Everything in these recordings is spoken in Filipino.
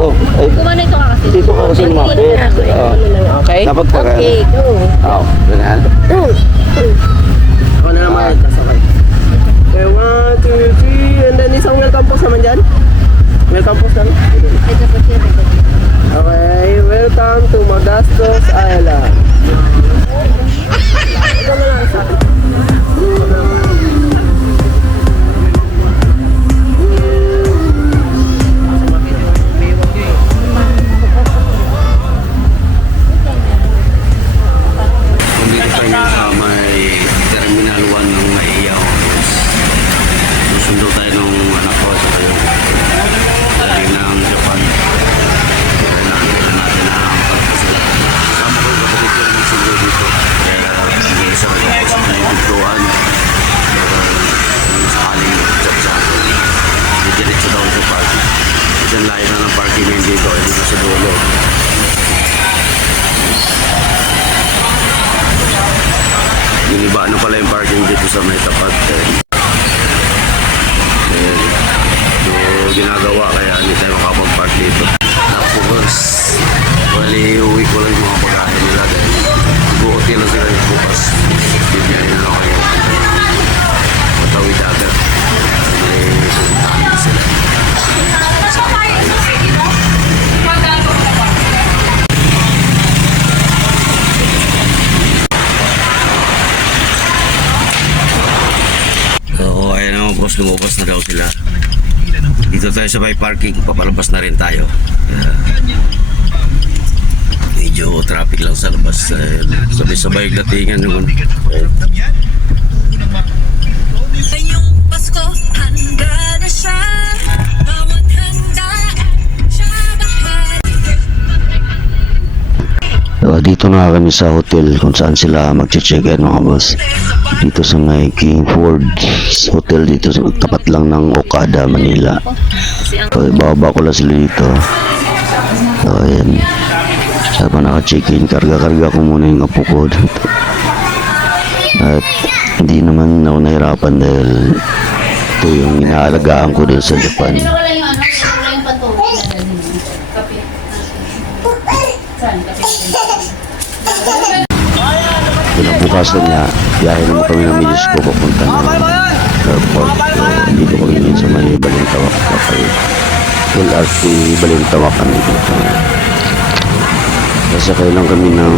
dito. Ay, Kumano ito ka kasi? dito ka kasi lumapit. Oo. Okay? Dapat ka ka. Okay, go. Oo, ganyan. Ako na naman. Okay. Okay, 1, 2, 3. And then isang welcome post naman dyan. Welcome post lang. Ito po siya. Okay, welcome to Mogastos Island. Ito mo lang sa akin. Dito tayo sa may Terminal 1 ng Maiyaw. Susundo tayo ng anak ko sa kayo. Dali ng Japan. Nakikita natin ang pagkasala. Kasama ko yung kapatid ko ng sundo dito. Kaya hindi sa mga sa pinagtuan. Sakaling chat-chat. Didiretso daw sa parking. Diyan layo na ng parking ngayon dito. Dito sa dulo. Yung iba, ano pala yung parking dito sa may tapat. So, ginagawa kaya hindi tayo makapag-park dito. Tapos, wali uwi ko lang yung mga pagkain nila dahil buoti lang sila yung bukas. Bibigyan na lang kayo. Matawid agad. May pupuntahan sila. So, ayun naman boss, lumabas na daw sila. Dito tayo sa may parking, papalabas na rin tayo. Medyo traffic lang sa labas. Sabay-sabay datingan naman. Ngayong Pasko, handa na siya. Bawat handaan, siya bahagi. Dito na kami sa hotel kung saan sila mag-check-in mga boss. Dito sa may King Ford Hotel dito sa tapat lang ng Okada, Manila. So, bababa ko lang sila dito. So, ayan. Saan pa naka-check-in, karga-karga ko muna yung apo ko dito. At hindi naman ako nahirapan dahil ito yung inaalagaan ko dito sa Japan. Wala yung ano, wala yung pantulog. Kape. Saan? Kape. Kinabukasan niya, biyahe naman kami ng Milisco papunta ng airport. So, dito kami ngayon sa may Balintawak na kayo. LRT Balintawak kami dito. Sasakay lang kami ng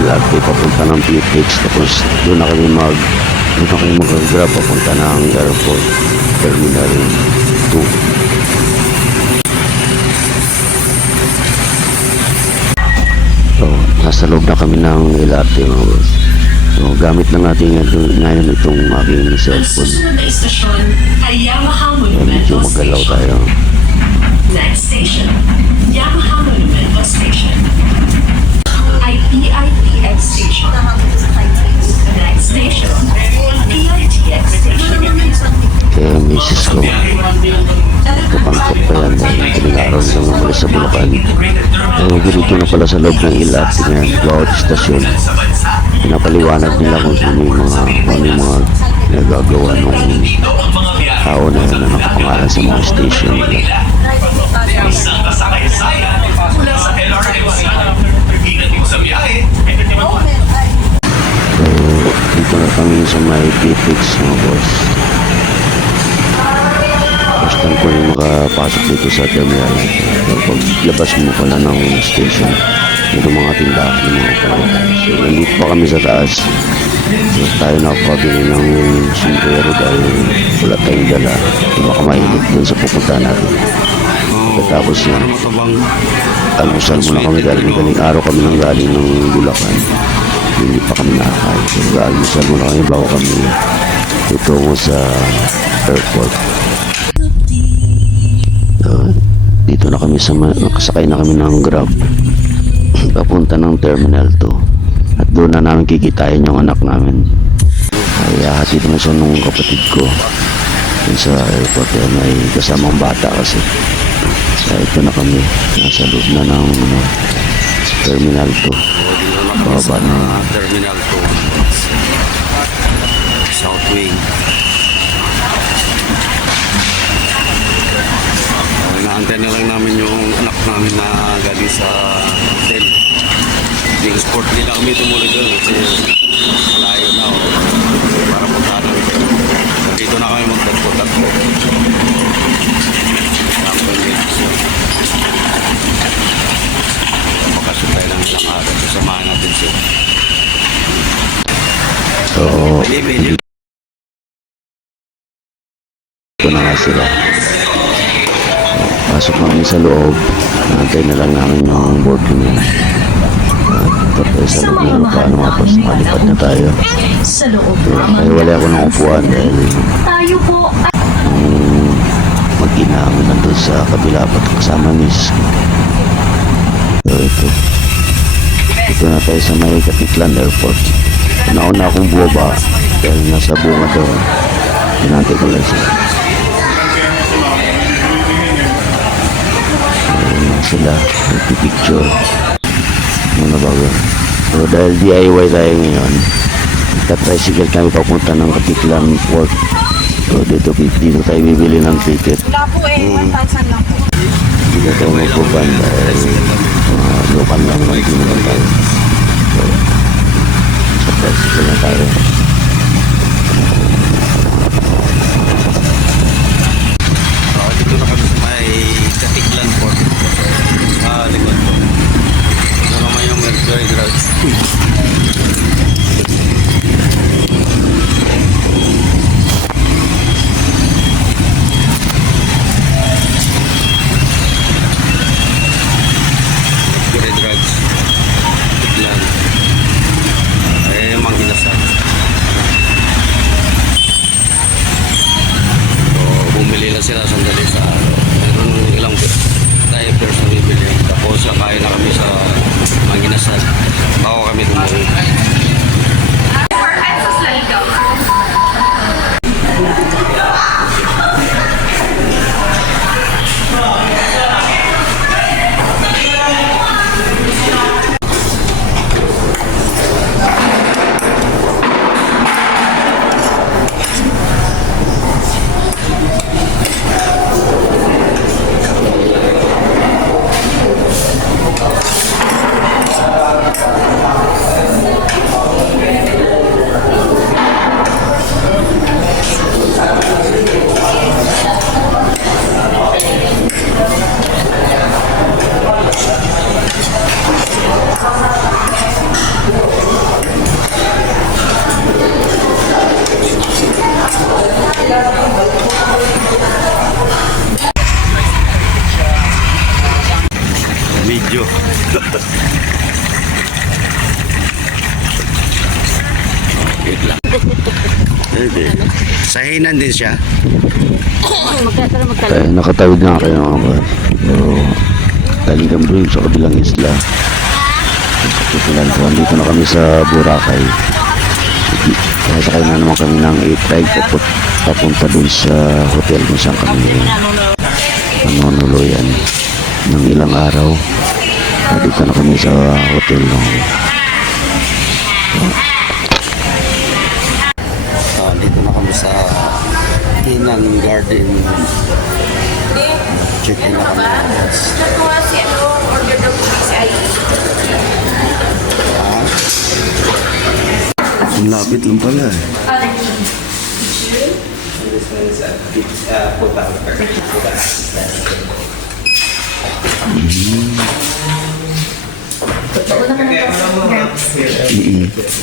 LRT papunta ng PTX. Tapos doon na kami mag-grab papunta ng airport Terminal 2. So, nasa loob na kami ng LRT mga boss. So, gamit lang natin ngayon itong aking cellphone. Susunod na istasyon ay Yamaha Monument Medyo Bus magalaw Station. tayo. Next station, Yamaha Monument Bus Station. PITX Station. Next station, PITX Station. Kaya misis ko, kapangkot pa yan dahil pinag-aaral lang naman sa Bulacan. Ganito na pala sa loob ng LRT niya, bawat istasyon. Pinapaliwanag nila kung ano yung mga nagagawa ng tao na yan na nakapangalan sa mga station nila. Isang kasakay-sayan mula sa LRT sa biyahe. So, dito na kami sa may PTX mga boss. First time ko yung makapasok dito sa terminal. So, paglabas mo pala ng station, ito mga tindahan ng mga pagkakas. So, nandito pa kami sa taas. So, tayo nakapabili ng sombrero dahil wala tayong dala. Baka mahilig dun sa pupuntahan natin. Pagkatapos yan, almusal muna kami dahil magaling araw kami nang galing ng Bulacan. Hindi pa kami nakakain. So, almusal muna kami bago kami tutungo sa airport. So, dito na kami nakasakay na kami ng Grab papunta ng Terminal 2 at doon na namin kikitain yung anak namin. Kaya hatid na siya nung kapatid ko dun sa airport. May kasamang bata kasi. So, ito na kami. Nasa loob na ng Terminal 2. Baba na. Terminal 2. South Wing. Inaantay na lang namin yung anak na So, ito na nga sila. Pasok kami sa loob. Nantay na lang namin yung boarding na. Tapos sa loob na paano tapos nakalipad na tayo. Sa loob Kaya wala ako ng upuan dahil tayo po ay mag-ina kami nandun sa kabila pat kasama miss ko. So ito na tayo sa may Katiklan Airport. Nauna akong buwaba dahil nasa bunga doon. Pinantay ko lang sila. Ayun na sila, nagpipicture. Muna bago. So dahil DIY tayo ngayon, nagka-tricycle kami papunta ng Katiklan Port. So dito tayo bibili ng ticket. Wala po eh, 1,000 lang po. Dito tayo magpupan dahil local lang hindi naman tayo. So, sa tricycle na tayo. Dito na kami sa may Katiklan Port. Likod po. Ito naman yung Mercury Grounds. Mercury Drugs. Katiklan. Ay, Manginasan. So, bumili lang sila sandali sa meron ilang diapers na bibili. Tapos kakain na kami sa Manginasan. Bago kami tumuwi. Video. Wait lang. Pwede. Sahinan din siya. Nakatawid na kayo mga ba. Pero galing kami doon sa kabilang isla. Dito na kami sa Boracay. Kaya sakay na naman kami ng 8 ride papunta doon sa hotel kung saan kami nanonuluyan ng ilang araw. Dito na kami sa hotel no. Dito na kami sa Kinan Garden. Check-in na kami. Nakuha si order daw po si Ai. Ang lapit lang pala eh.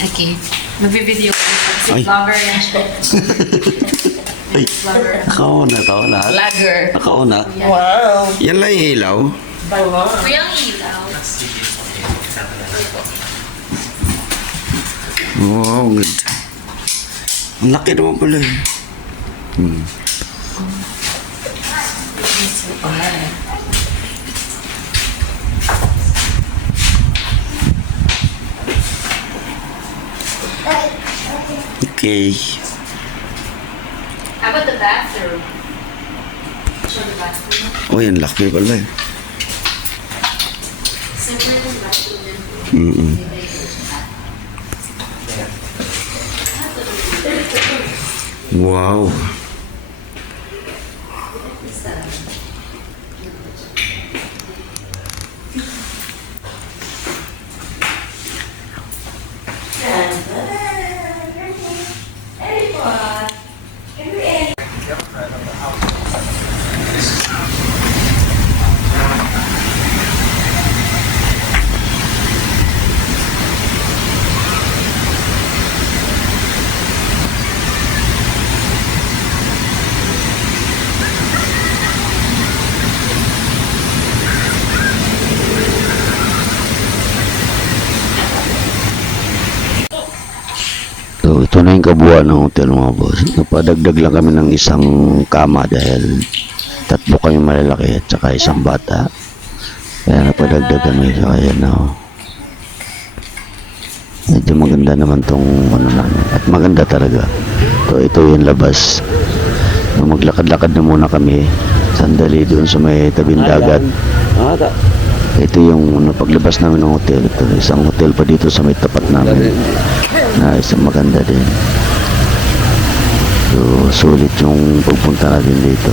Okay. Mag-video ko. Ay. Vlogger yan siya. Ay, nakauna to lahat. Vlogger. Nakauna. Wow. Yan lang yung ilaw. Kuyang ilaw. Wow, good. Ang laki naman pala eh. Okay. How about the bathroom? Show the bathroom. Oh, yan laki pala eh. Separate yung bathroom. Wow. kabuuan ng hotel mga boss. Napadagdag lang kami ng isang kama dahil tatlo kami malalaki at saka isang bata. Kaya napadagdag kami. Kaya na medyo maganda naman tong ano namin. At maganda talaga. Ito yung labas. Maglakad-lakad na muna kami. Sandali doon sa may tabing dagat. Ito yung paglabas namin ng hotel. Ito, isang hotel pa dito sa may tapat namin. Na isang maganda din. So, sulit yung pagpunta natin dito.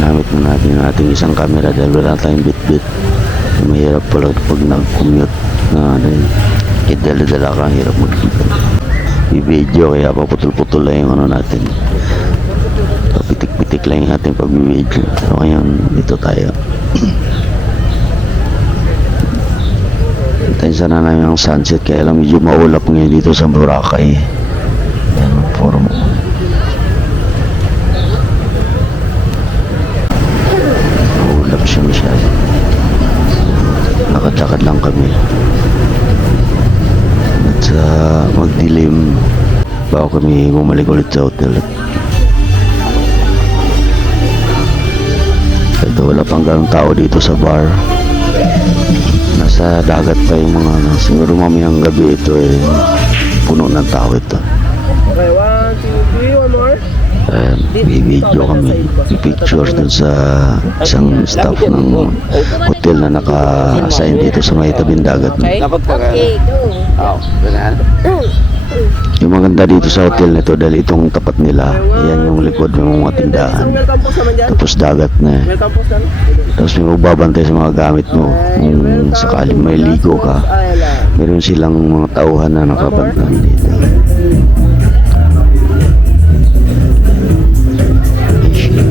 Namit na natin yung ating isang camera dahil wala tayong bit-bit. Mahirap pala pag nag-commute na dala ka, hirap mag-video. I-video kaya paputol-putol lang yung ano natin. Pitik-pitik lang yung ating pag-video. So ngayon, dito tayo. Hintayin sana namin ang sunset kaya lang medyo maulap ngayon dito sa Boracay. Yan, forum. Maulap siya masyado. Lakad-lakad lang kami. At sa magdilim bago kami bumalik ulit sa hotel. Ito, wala pang ganong tao dito sa bar. Nasa dagat pa yung mga ano. Siguro mamayang gabi ito puno ng tao ito. Okay, 1, 2, 3, one more. Video kami, pictures dun sa isang staff ng hotel na naka-assign dito sa may tabing dagat. Dapat pa ka. Yung maganda dito sa hotel nito dahil itong tapat nila, yan yung likod ng mga tindahan. Welcome po sa Manjan. Tapos dagat na eh. Welcome po sa Tapos may magbabantay sa mga gamit mo kung sakaling may ligo ka. Meron silang mga tauhan na nakabantay dito.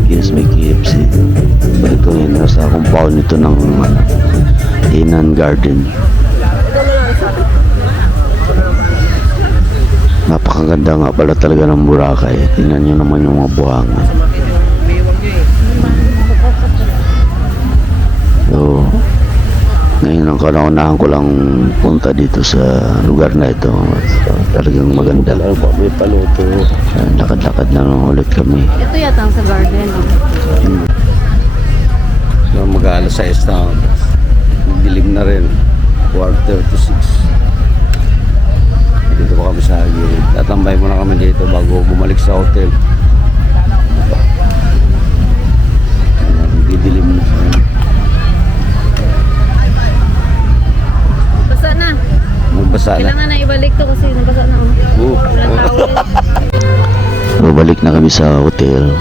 Yes, may KFC. Ito yun, nasa compound nito ng Inan Garden. Napakaganda nga pala talaga ng Boracay. Tingnan nyo naman yung mga buhangan. So, ngayon ang kaunahan ko lang punta dito sa lugar na ito. So, talagang maganda. May paluto. Lakad-lakad na lang ulit kami. Ito yata ang sa garden. So, mag-aalas 6 na. Dilim na rin. 4:36. Dito po kami sa gilid. Tatambay muna kami dito bago bumalik sa hotel. Didilim na. Basa na. Magbasa na. Kailangan na ibalik to kasi nabasa na. Walang tao. So, balik na kami sa hotel.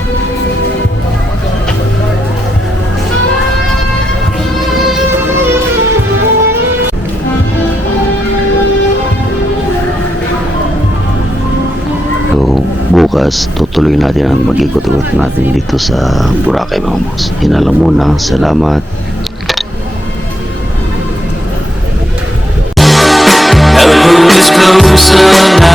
So, bukas tutuloy natin ang mag-ikot-ikot natin dito sa Boracay mga boss. Inalam muna, salamat. Now the moon is closer now.